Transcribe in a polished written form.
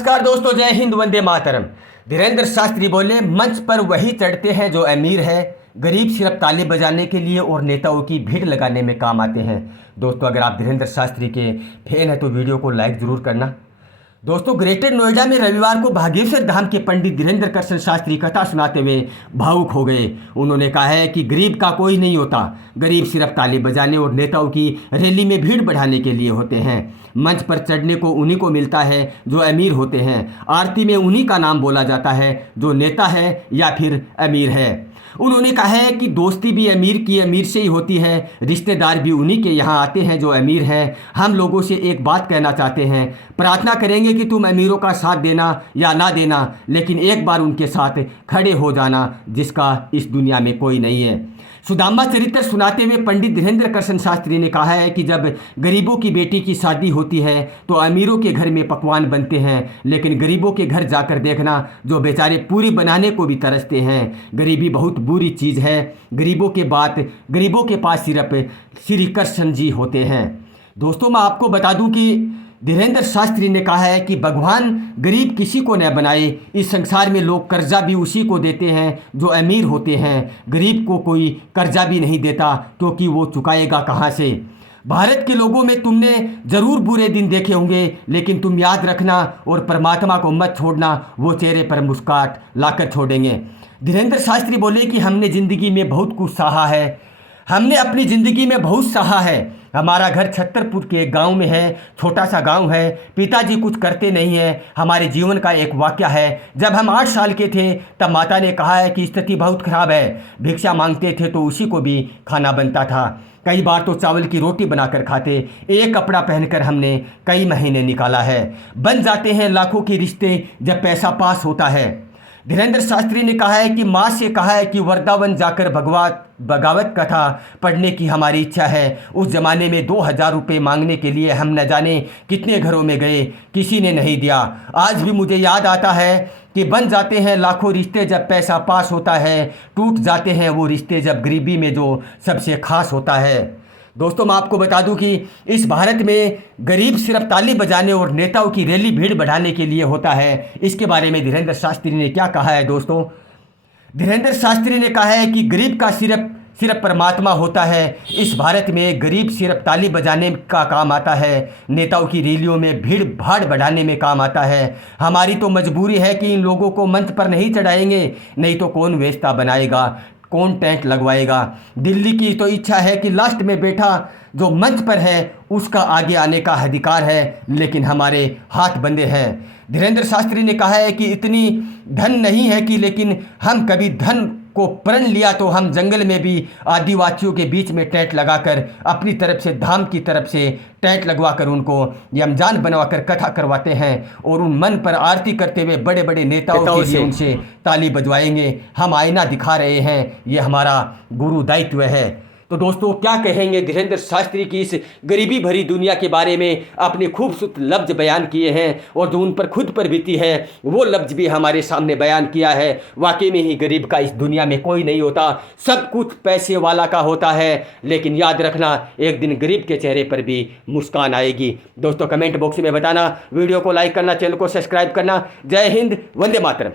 नमस्कार दोस्तों, जय हिंद, वंदे मातरम। धीरेन्द्र शास्त्री बोले, मंच पर वही चढ़ते हैं जो अमीर है, गरीब सिर्फ ताली बजाने के लिए और नेताओं की भीड़ लगाने में काम आते हैं। दोस्तों, अगर आप धीरेन्द्र शास्त्री के फैन हैं तो वीडियो को लाइक ज़रूर करना। दोस्तों, ग्रेटर नोएडा में रविवार को भागेश्वर धाम के पंडित धीरेन्द्र कृष्ण शास्त्री कथा सुनाते हुए भावुक हो गए। उन्होंने कहा है कि गरीब का कोई नहीं होता, गरीब सिर्फ ताली बजाने और नेताओं की रैली में भीड़ बढ़ाने के लिए होते हैं। मंच पर चढ़ने को उन्हीं को मिलता है जो अमीर होते हैं। आरती में उन्हीं का नाम बोला जाता है जो नेता है या फिर अमीर है। उन्होंने कहा है कि दोस्ती भी अमीर की अमीर से ही होती है, रिश्तेदार भी उन्हीं के यहाँ आते हैं जो अमीर हैं। हम लोगों से एक बात कहना चाहते हैं, प्रार्थना करेंगे कि तुम अमीरों का साथ देना या ना देना, लेकिन एक बार उनके साथ खड़े हो जाना, जिसका इस दुनिया में कोई नहीं है। सुदामा चरित्र सुनाते हुए पंडित धीरेन्द्र कृष्ण शास्त्री ने कहा है कि जब गरीबों की बेटी की शादी होती है तो अमीरों के घर में पकवान बनते हैं, लेकिन गरीबों के घर जाकर देखना, जो बेचारे पूरी बनाने को भी तरसते हैं। गरीबी बहुत बुरी चीज़ है। गरीबों के पास सिर्फ श्री कृष्ण जी होते हैं। दोस्तों, मैं आपको बता दूं कि धीरेन्द्र शास्त्री ने कहा है कि भगवान गरीब किसी को न बनाए। इस संसार में लोग कर्जा भी उसी को देते हैं जो अमीर होते हैं। गरीब को कोई कर्जा भी नहीं देता, क्योंकि वो चुकाएगा कहाँ से। भारत के लोगों में तुमने ज़रूर बुरे दिन देखे होंगे, लेकिन तुम याद रखना और परमात्मा को मत छोड़ना, वो चेहरे पर मुस्कुराहट लाकर छोड़ेंगे। धीरेन्द्र शास्त्री बोले कि हमने ज़िंदगी में बहुत कुछ सहा है, हमने अपनी ज़िंदगी में बहुत सहा है। हमारा घर छतरपुर के एक गांव में है, छोटा सा गांव है। पिताजी कुछ करते नहीं हैं। हमारे जीवन का एक वाक़या है, जब हम 8 साल के थे तब माता ने कहा है कि स्थिति बहुत ख़राब है। भिक्षा मांगते थे तो उसी को भी खाना बनता था। कई बार तो चावल की रोटी बनाकर खाते। एक कपड़ा पहनकर हमने कई महीने निकाला है। बन जाते हैं लाखों के रिश्ते जब पैसा पास होता है। धीरेन्द्र शास्त्री ने कहा है कि माँ से कहा है कि वृंदावन जाकर बगावत कथा पढ़ने की हमारी इच्छा है। उस ज़माने में 2000 रुपये मांगने के लिए हम न जाने कितने घरों में गए, किसी ने नहीं दिया। आज भी मुझे याद आता है कि बन जाते हैं लाखों रिश्ते जब पैसा पास होता है, टूट जाते हैं वो रिश्ते जब गरीबी में जो सबसे खास होता है। दोस्तों, मैं आपको बता दूं कि इस भारत में गरीब सिर्फ ताली बजाने और नेताओं की रैली भीड़ बढ़ाने के लिए होता है। इसके बारे में धीरेन्द्र शास्त्री ने क्या कहा है दोस्तों? धीरेन्द्र शास्त्री ने कहा है कि गरीब का सिर्फ परमात्मा होता है। इस भारत में गरीब सिर्फ ताली बजाने का काम आता है, नेताओं की रैलियों में भीड़ भाड़ बढ़ाने में काम आता है। हमारी तो मजबूरी है कि इन लोगों को मंच पर नहीं चढ़ाएंगे, नहीं तो कौन व्यवस्था बनाएगा, कौन टेंट लगवाएगा। दिल्ली की तो इच्छा है कि लास्ट में बैठा जो मंच पर है उसका आगे आने का अधिकार है, लेकिन हमारे हाथ बंधे हैं। धीरेन्द्र शास्त्री ने कहा है कि इतनी धन नहीं है कि, लेकिन हम कभी धन को प्रण लिया तो हम जंगल में भी आदिवासियों के बीच में टेंट लगाकर, अपनी तरफ से धाम की तरफ से टेंट लगवाकर उनको यमजान बनवाकर कथा करवाते हैं और उन मन पर आरती करते हुए बड़े बड़े नेताओं के लिए उनसे ताली बजवाएंगे। हम आईना दिखा रहे हैं, ये हमारा गुरु दायित्व है। तो दोस्तों, क्या कहेंगे धीरेन्द्र शास्त्री की इस गरीबी भरी दुनिया के बारे में? आपने खूबसूरत लफ्ज़ बयान किए हैं और जो उन पर खुद पर बीती है वो लफ्ज़ भी हमारे सामने बयान किया है। वाकई में ही गरीब का इस दुनिया में कोई नहीं होता, सब कुछ पैसे वाला का होता है, लेकिन याद रखना, एक दिन गरीब के चेहरे पर भी मुस्कान आएगी। दोस्तों, कमेंट बॉक्स में बताना, वीडियो को लाइक करना, चैनल को सब्सक्राइब करना। जय हिंद, वंदे मातरम।